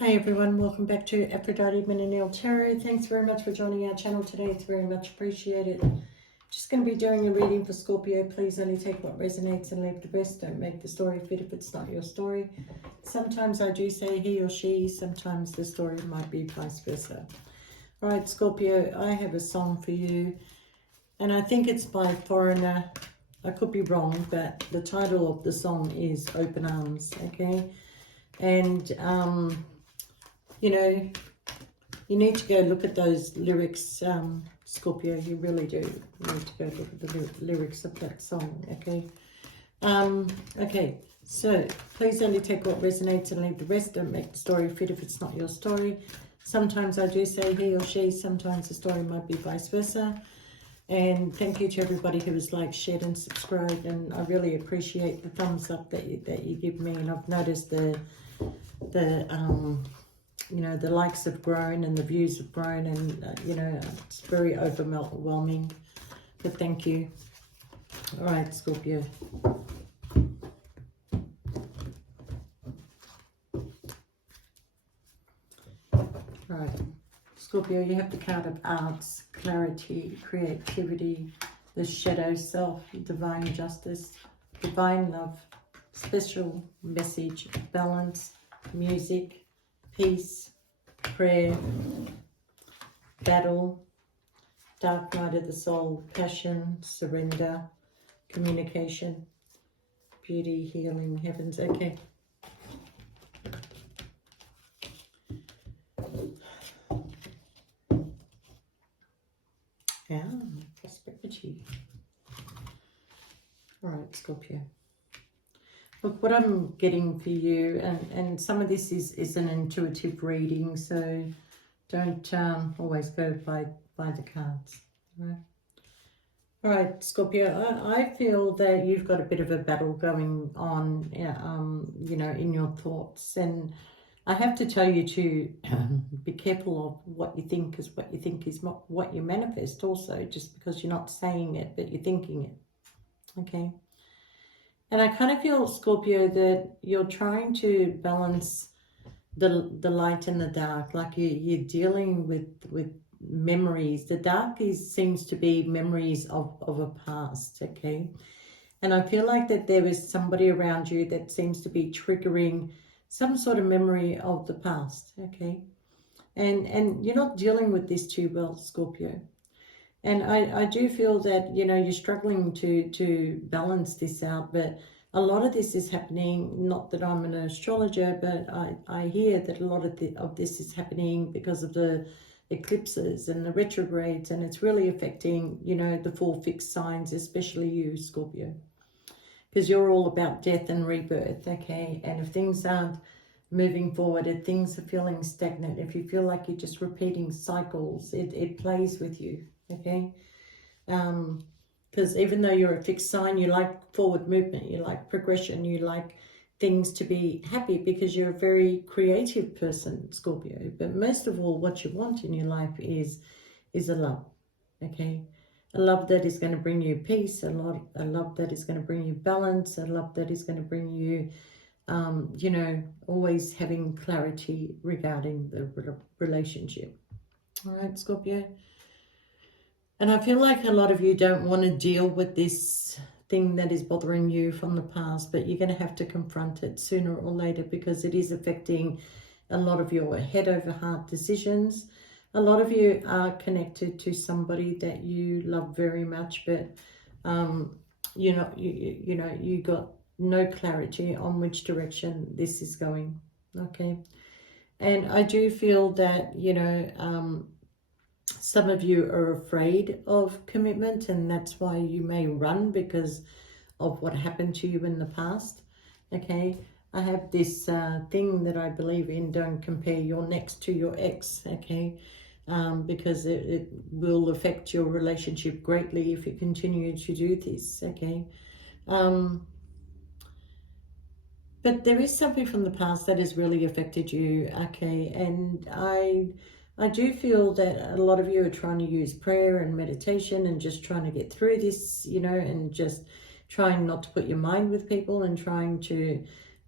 Hi everyone, welcome back to Aphrodite Minanil Tarot. Thanks very much for joining our channel today. It's very much appreciated. Just going to be doing a reading for Scorpio. Please only take what resonates and leave the rest. Don't make the story fit if it's not your story. Sometimes I do say he or she, sometimes the story might be vice versa. Alright Scorpio, I have a song for you and I think it's by Foreigner. I could be wrong, but the title of the song is Open Arms, okay? And you know, you need to go look at those lyrics, Scorpio. You really do. You need to go look at the lyrics of that song, okay? Okay, so please only take what resonates and leave the rest. Don't make the story fit if it's not your story. Sometimes I do say he or she, sometimes the story might be vice versa. And thank you to everybody who has liked, shared and subscribed. And I really appreciate the thumbs up that you give me. And I've noticed you know, the likes have grown and the views have grown, and you know, it's very overwhelming, but thank you. All right Scorpio, all right Scorpio, you have the card of arts, clarity, creativity, the shadow self, divine justice, divine love, special message, balance, music, peace, prayer, battle, dark night of the soul, passion, surrender, communication, beauty, healing, heavens. Okay. Yeah, prosperity. All right, Scorpio. Look, what I'm getting for you, and some of this is an intuitive reading, so don't always go by the cards. Right? All right, Scorpio, I feel that you've got a bit of a battle going on, you know, in your thoughts, and I have to tell you to be careful of what you think, because what you think is not what you manifest also, just because you're not saying it, but you're thinking it, okay? And I kind of feel, Scorpio, that you're trying to balance the light and the dark, like you're dealing with memories. The dark seems to be memories of a past, okay? And I feel like that there is somebody around you that seems to be triggering some sort of memory of the past, okay? And you're not dealing with this too well, Scorpio. And I do feel that, you know, you're struggling to balance this out, but a lot of this is happening, not that I'm an astrologer, but I hear that a lot of this is happening because of the eclipses and the retrogrades, and it's really affecting, you know, the 4 fixed signs, especially you, Scorpio, because you're all about death and rebirth, okay? And if things aren't moving forward, if things are feeling stagnant, if you feel like you're just repeating cycles, it plays with you. Okay, because even though you're a fixed sign, you like forward movement, you like progression, you like things to be happy because you're a very creative person, Scorpio. But most of all, what you want in your life is a love, okay? A love that is going to bring you peace, a love that is going to bring you balance, a love that is going to bring you, you know, always having clarity regarding the relationship. All right, Scorpio. And I feel like a lot of you don't want to deal with this thing that is bothering you from the past, but you're going to have to confront it sooner or later, because it is affecting a lot of your head over heart decisions. A lot of you are connected to somebody that you love very much, but you know, you got no clarity on which direction this is going, okay? And I do feel that, you know, some of you are afraid of commitment, and that's why you may run because of what happened to you in the past, okay? I have this thing that I believe in: don't compare your next to your ex, okay? Because it will affect your relationship greatly if you continue to do this, okay? But there is something from the past that has really affected you, okay? And I do feel that a lot of you are trying to use prayer and meditation and just trying to get through this, you know, and just trying not to put your mind with people and trying to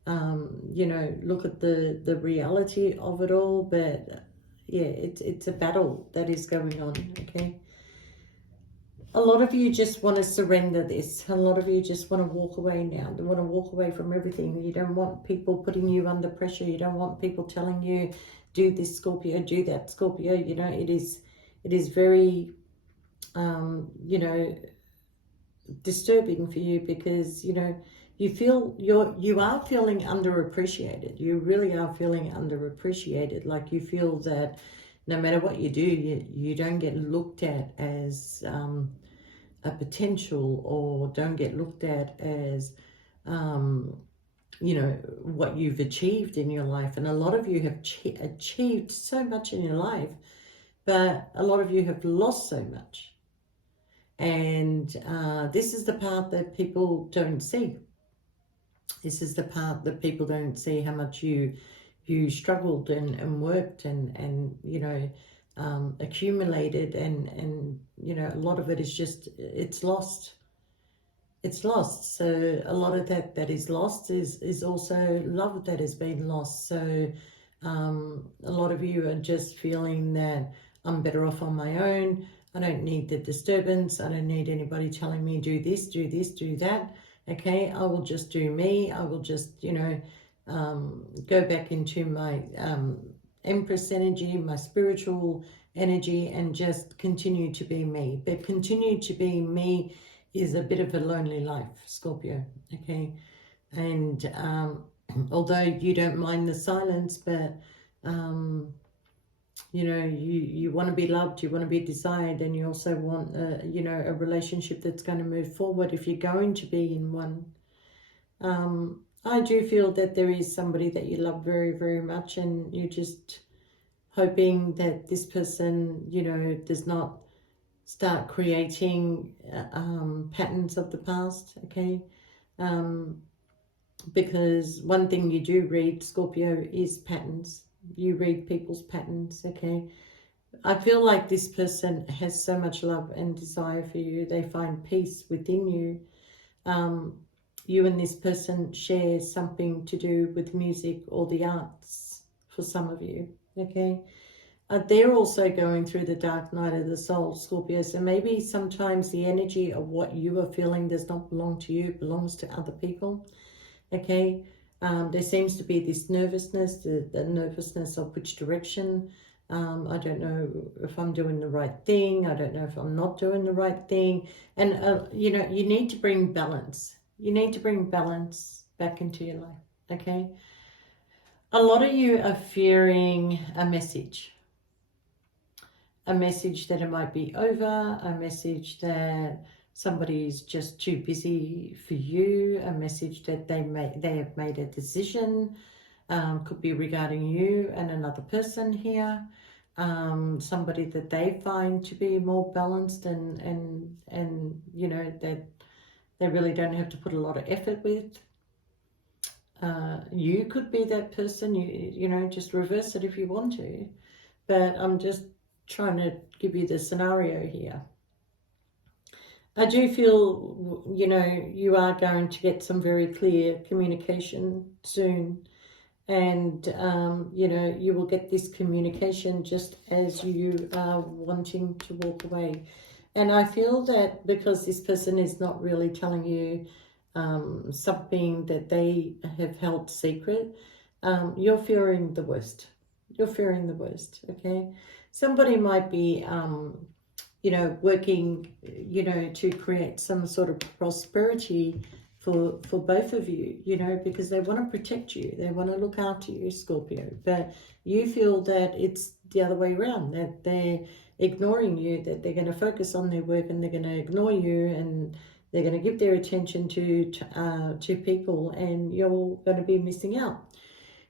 you know, look at the reality of it all. But yeah, it's a battle that is going on, okay? A lot of you just want to surrender this. A lot of you just want to walk away now. They want to walk away from everything. You don't want people putting you under pressure. You don't want people telling you, do this, Scorpio, do that, Scorpio. You know, it is very, you know, disturbing for you, because, you know, you are feeling underappreciated. You really are feeling underappreciated. Like, you feel that no matter what you do, you don't get looked at as a potential, or don't get looked at as, you know, what you've achieved in your life. And a lot of you have achieved so much in your life, but a lot of you have lost so much. And this is the part that people don't see. This is the part that people don't see, how much you struggled and worked and you know, accumulated, and you know, a lot of it is just, it's lost. It's lost. So a lot of that is lost is also love that has been lost. So a lot of you are just feeling that I'm better off on my own. I don't need the disturbance. I don't need anybody telling me do this, do this, do that. Okay, I will just do me. I will just, you know, go back into my Empress energy, my spiritual energy, and just continue to be me. But continue to be me is a bit of a lonely life, Scorpio, okay? And although you don't mind the silence, but you know, you want to be loved, you want to be desired, and you also want you know, a relationship that's going to move forward if you're going to be in one. I do feel that there is somebody that you love very, very much, and you're just hoping that this person, you know, does not start creating patterns of the past, okay? Because one thing you do read, Scorpio, is patterns. You read people's patterns, okay? I feel like this person has so much love and desire for you. They find peace within you. You and this person share something to do with music or the arts for some of you, okay? They're also going through the dark night of the soul, Scorpio. So maybe sometimes the energy of what you are feeling does not belong to you, it belongs to other people, okay? There seems to be this nervousness, the nervousness of which direction. I don't know if I'm doing the right thing. I don't know if I'm not doing the right thing. And, you know, you need to bring balance. You need to bring balance back into your life, okay? A lot of you are fearing a message that it might be over, a message that somebody's just too busy for you, a message that they have made a decision, could be regarding you and another person here, somebody that they find to be more balanced and you know, that they really don't have to put a lot of effort with. You could be that person, you know, just reverse it if you want to, but I'm just trying to give you the scenario here. I do feel, you know, you are going to get some very clear communication soon, and you know, you will get this communication just as you are wanting to walk away. And I feel that because this person is not really telling you something that they have held secret, you're fearing the worst. You're fearing the worst, okay? Somebody might be, you know, working, you know, to create some sort of prosperity for both of you, you know, because they want to protect you. They want to look after you, Scorpio. But you feel that it's the other way around, that they're ignoring you, that they're going to focus on their work and they're going to ignore you, and they're going to give their attention to people, and you're going to be missing out.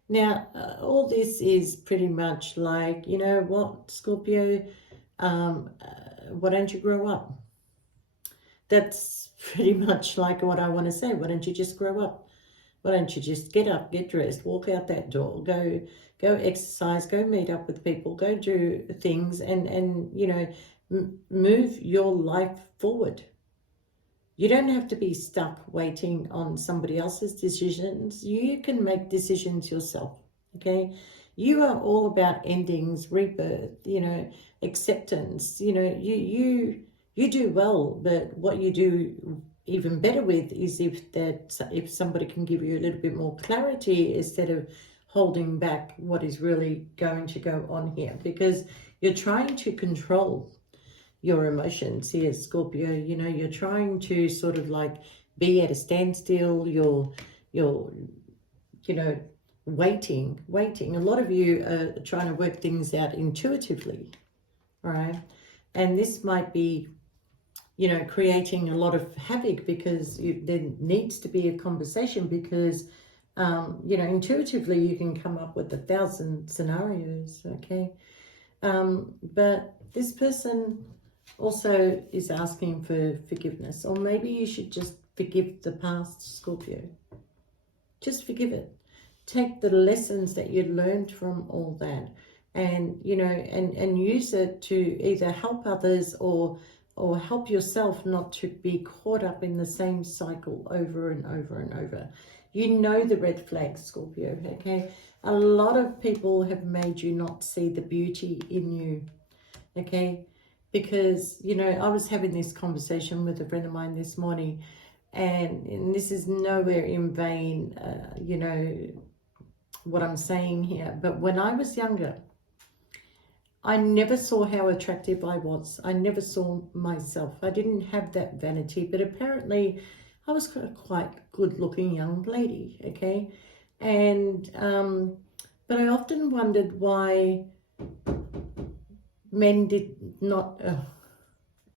Now, all this is pretty much like, you know what, Scorpio, why don't you grow up? That's pretty much like what I want to say. Why don't you just grow up? Why don't you just get up, get dressed, walk out that door, go exercise, go meet up with people, go do things, and you know, move your life forward. You don't have to be stuck waiting on somebody else's decisions. You can make decisions yourself, okay? You are all about endings, rebirth, acceptance. You do well, but what you do even better with is if somebody can give you a little bit more clarity instead of holding back what is really going to go on here, because you're trying to control your emotions here, Scorpio. You're trying to sort of like be at a standstill. You're waiting. A lot of you are trying to work things out intuitively, all right? And this might be, creating a lot of havoc, because there needs to be a conversation, because intuitively you can come up with 1,000 scenarios, okay? But this person also is asking for forgiveness, or maybe you should just forgive the past, Scorpio. Just forgive it. Take the lessons that you learned from all that, and and use it to either help others or help yourself not to be caught up in the same cycle over and over and over. You know the red flags, Scorpio, okay? A lot of people have made you not see the beauty in you, okay? Because, I was having this conversation with a friend of mine this morning, and this is nowhere in vain, what I'm saying here. But when I was younger, I never saw how attractive I was. I never saw myself. I didn't have that vanity, but apparently I was a quite good-looking young lady, okay? And, but I often wondered why men did not,